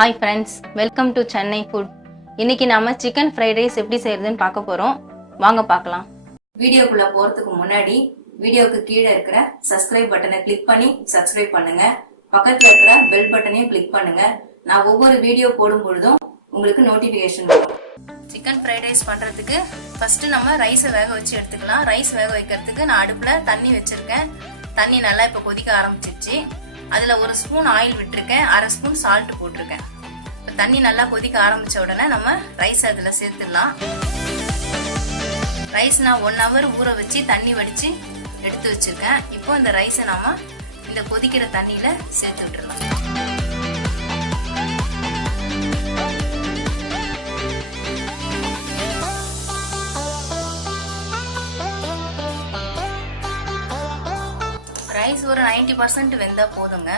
Hi friends, welcome to Chennai food. இன்னைக்கு நாம chicken fried rice எப்படி செய்யறதுன்னு பார்க்க போறோம். வாங்க பார்க்கலாம். வீடியோக்குள்ள போறதுக்கு முன்னாடி வீடியோக்கு கீழே இருக்கிற சப்ஸ்கிரைப் பட்டனை கிளிக் பண்ணி சப்ஸ்கிரைப் பண்ணுங்க. பக்கத்துல இருக்கிற பெல் பட்டனையும் கிளிக் பண்ணுங்க. நான் ஒவ்வொரு வீடியோ போடும் பொழுதும் உங்களுக்கு நோட்டிபிகேஷன் வரும். சிக்கன் ஃப்ரைட் ரைஸ் பண்றதுக்கு ஃபர்ஸ்ட் நம்ம ரைஸை வேக வச்சு எடுத்துக்கலாம். ரைஸ் வேக வைக்கிறதுக்கு நான் அடுப்புல தண்ணி வச்சிருக்கேன். தண்ணி நல்லா இப்ப கொதிக்க ஆரம்பிச்சிருச்சு. அதுல 1 ஸ்பூன் ஆயில் விட்டுருக்கேன், 1/2 ஸ்பூன் சால்ட் போட்டிருக்கேன். இப்போ தண்ணி நல்லா கொதிக்க ஆரம்பிச்ச உடனே நம்ம ரைஸ் அதுல சேர்த்துடலாம். ரைஸ் நான் 1 hour ஊற வச்சு தண்ணி வடிச்சு எடுத்து வச்சிருக்கேன். இப்போ இந்த ரைஸை நாம இந்த கொதிக்கிற தண்ணியில சேர்த்து விட்டுறலாம். ரைஸ் ஒரு 90% வெந்தா போதுங்க.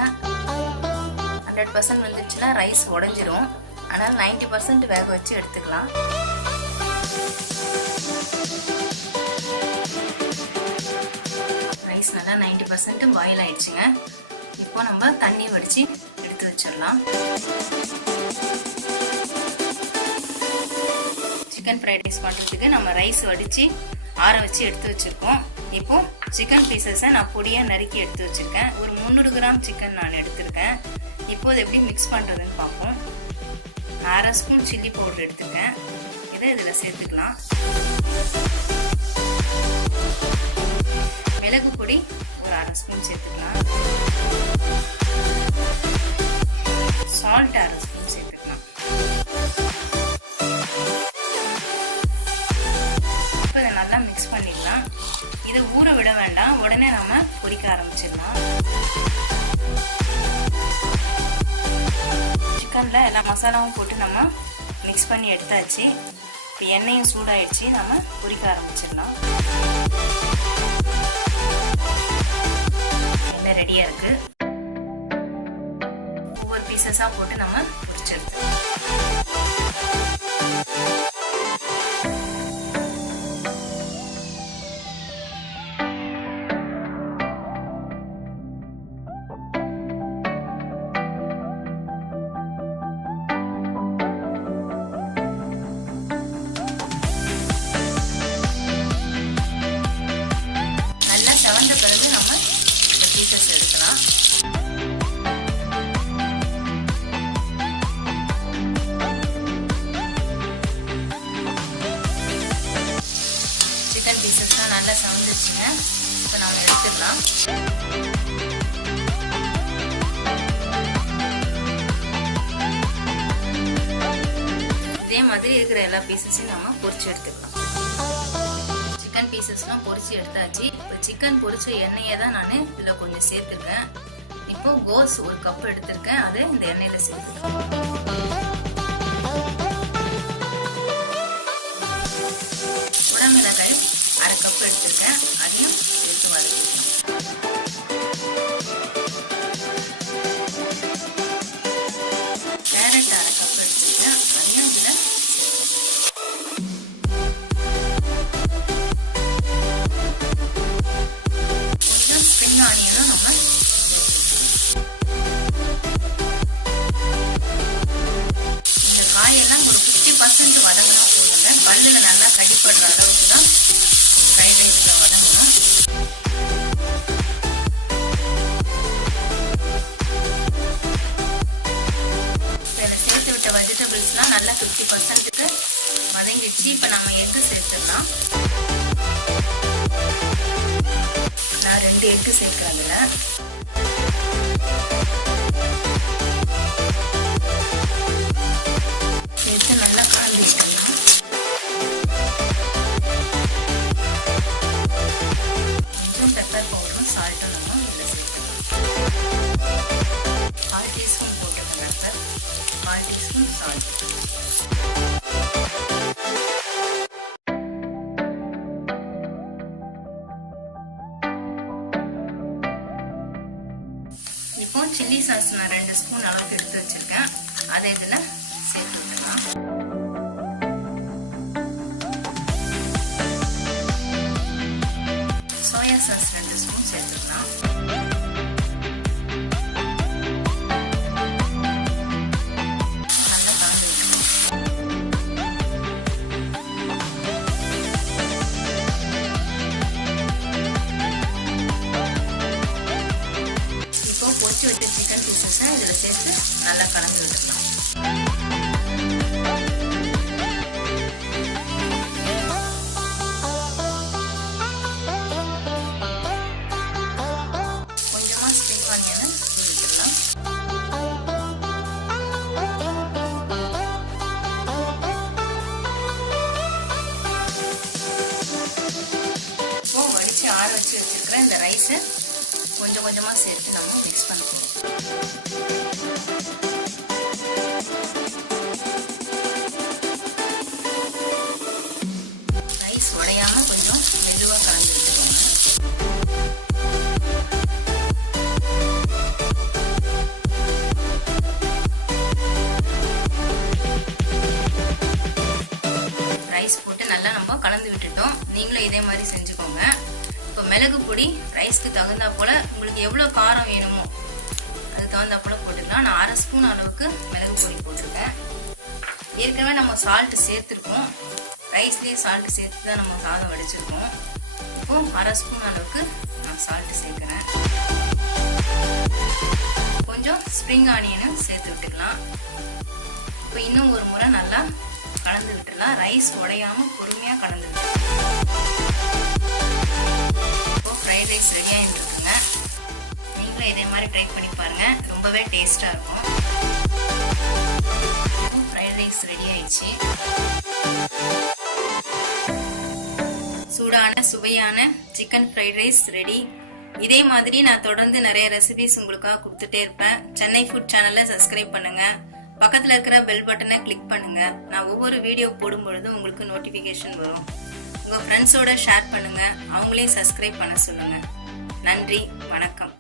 100% வெந்துச்சுன்னா ரைஸ் உடைஞ்சிரும். அதனால 90% வேக வச்சு எடுத்துக்கலாம். ரைஸ் நல்லா 90% பாயில் ஆயிடுச்சுங்க. இப்போ நம்ம தண்ணி வடிச்சு எடுத்து வச்சிடலாம். சிக்கன் ஃப்ரைட் ரைஸ் பண்றதுக்கு நம்ம ரைஸ் வடிச்சு ஆற வச்சு எடுத்து வச்சிருக்கோம். இப்போ சிக்கன் பீசஸை நான் பொடியா நறுக்கி எடுத்து வச்சிருக்கேன். ஒரு 300 கிராம் சிக்கன் நான் எடுத்திருக்கேன். இப்போ இதை எப்படி மிக்ஸ் பண்றதுன்னு பார்ப்போம். 1/2 ஸ்பூன் சில்லி பவுடர் எடுத்துக்கேன். இதை இதில் சேர்த்துக்கலாம். மிளகு பொடி ஒரு 1/2 ஸ்பூன் சேர்த்துக்கலாம். சால்ட் 1/2 ஸ்பூன் சேர்த்துக்கலாம். இப்போ இதை நல்லா மிக்ஸ் பண்ணிடலாம். இதை ஊற விட வேண்டாம், உடனே நாம பொரிக்க ஆரம்பிச்சிடலாம். சிக்கன்ல எல்லா மசாலாவும் போட்டு நம்ம மிக்ஸ் பண்ணி எடுத்தாச்சு. இப்போ எண்ணெயும் சூடாயிடுச்சு, நம்ம பொரிக்க ஆரம்பிச்சிடலாம். எண்ணெய் ரெடியா இருக்கு. ஒவ்வொரு பீசஸா போட்டு நம்ம பொரிச்சிடலாம். சிக்கன் பீசஸ்லாம் நல்லா சமைச்சிருச்சுங்க. இப்போ நம்ம எடுத்துடலாம். இதே மாதிரி இருக்கிற எல்லா பீசஸையும் நம்ம பொரிச்சு எடுத்துக்கலாம். சிக்கன் பீசஸ்லாம் பொரிச்சு எடுத்தாச்சு. இப்போ சிக்கன் பொரிச்ச எண்ணெயை தான் நான் இதில் கொஞ்சம் சேர்த்துருக்கேன். இப்போ கோஸ் 1 கப் எடுத்திருக்கேன். அதை இந்த எண்ணெயில சேர்த்துக்கலாம். மிளகாய் 1/2 கப் எடுத்திருக்கேன். அதையும் சேர்த்து வதக்கிக்கலாம். கேரட் 1/2 கப் எடுத்திருக்கேன். அதையும் இதில் கொஞ்சம் ஸ்ப்ரிங் ஆனியனும் நம்ம இந்த காயெல்லாம் ஒரு 50% வதங்கினா போதுங்க. பல்லுல நல்லா கடிப்படுற அளவுக்கு தான் ஃப்ரைட் ரைஸ்ல வதங்கணும். இதில் சேர்த்து விட்ட வெஜிடபிள்ஸ்லாம் நல்லா 50%க்கு வதங்கிடுச்சு. இப்போ நம்ம எக்கு சேர்த்துடலாம். நான் 2 எக்கு சேர்க்கிறேன். அதில் சேர்த்து நல்லா கலந்து வச்சிடலாம். கொஞ்சம் பெப்பர் பவுடரும் சால்ட்டும் நம்ம இதில் சேர்த்துக்கலாம். 1/4 டீஸ்பூன் போட்டுருக்கேன் பெப்பர், 1/4 டீஸ்பூன் சால்ட். இப்போ சில்லி சாஸ் நான் 2 ஸ்பூன் அளவுக்கு எடுத்து வச்சிருக்கேன். அதை இதில் சேர்த்து விட்டுக்கலாம். சோயா சாஸ் 2 ஸ்பூன் சேர்த்துக்கலாம். ரைஸு கொஞ்சம் கொஞ்சமாக சேர்த்து நம்ம மிக்ஸ் பண்ண போகிறோம். ரைஸ் உடையாமல் கொஞ்சம் மெதுவாக கலந்து வச்சுக்கோங்க. ரைஸ் போட்டு நல்லா நம்ம கலந்து விட்டுட்டோம். நீங்களும் இதே மாதிரி செஞ்சுக்கோங்க. இப்போ மிளகு பொடி ரைஸ்க்கு தகுந்தா போல உங்களுக்கு எவ்வளோ காரம் வேணுமோ அதுக்கு தகுந்தா போல போட்டுக்கலாம். நான் 1/2 ஸ்பூன் அளவுக்கு மிளகு பொடி போட்டிருக்கேன். ஏற்கனவே நம்ம சால்ட் சேர்த்துருக்கோம். ரைஸ்லேயே சால்ட் சேர்த்து தான் நம்ம சாதம் வடிச்சிருக்கோம். இப்போ 1/2 ஸ்பூன் அளவுக்கு நான் சால்ட் சேர்க்குறேன். கொஞ்சம் ஸ்ப்ரிங் ஆனியனும் சேர்த்து விட்டுக்கலாம். இப்போ இன்னும் ஒரு முறை நல்லா கலந்து விட்டுலாம். ரைஸ் உடையாம பொறுமையா கலந்து விட்டுலாம். இப்போ ஃப்ரைட் ரைஸ் ரெடி ஆகிட்டு இருக்குங்க. நீங்களும் இதே மாதிரி ட்ரை பண்ணி பாருங்க, ரொம்பவே டேஸ்டா இருக்கும். ஃப்ரைட் ரைஸ் ரெடி ஆயிடுச்சு. சூடான சுவையான சிக்கன் ஃப்ரைட் ரைஸ் ரெடி. இதே மாதிரி நான் தொடர்ந்து நிறைய ரெசிபிஸ் உங்களுக்காக கொடுத்துட்டே இருப்பேன். சென்னை ஃபுட் சேனலை சப்ஸ்கிரைப் பண்ணுங்க. பக்கத்தில் இருக்கிற பெல் பட்டனை கிளிக் பண்ணுங்க. நான் ஒவ்வொரு வீடியோ போடும் பொழுது உங்களுக்கு நோட்டிஃபிகேஷன் வரும். உங்கள் ஃப்ரெண்ட்ஸோட ஷேர் பண்ணுங்க, அவங்களையும் சப்ஸ்கிரைப் பண்ண சொல்லுங்க. நன்றி, வணக்கம்.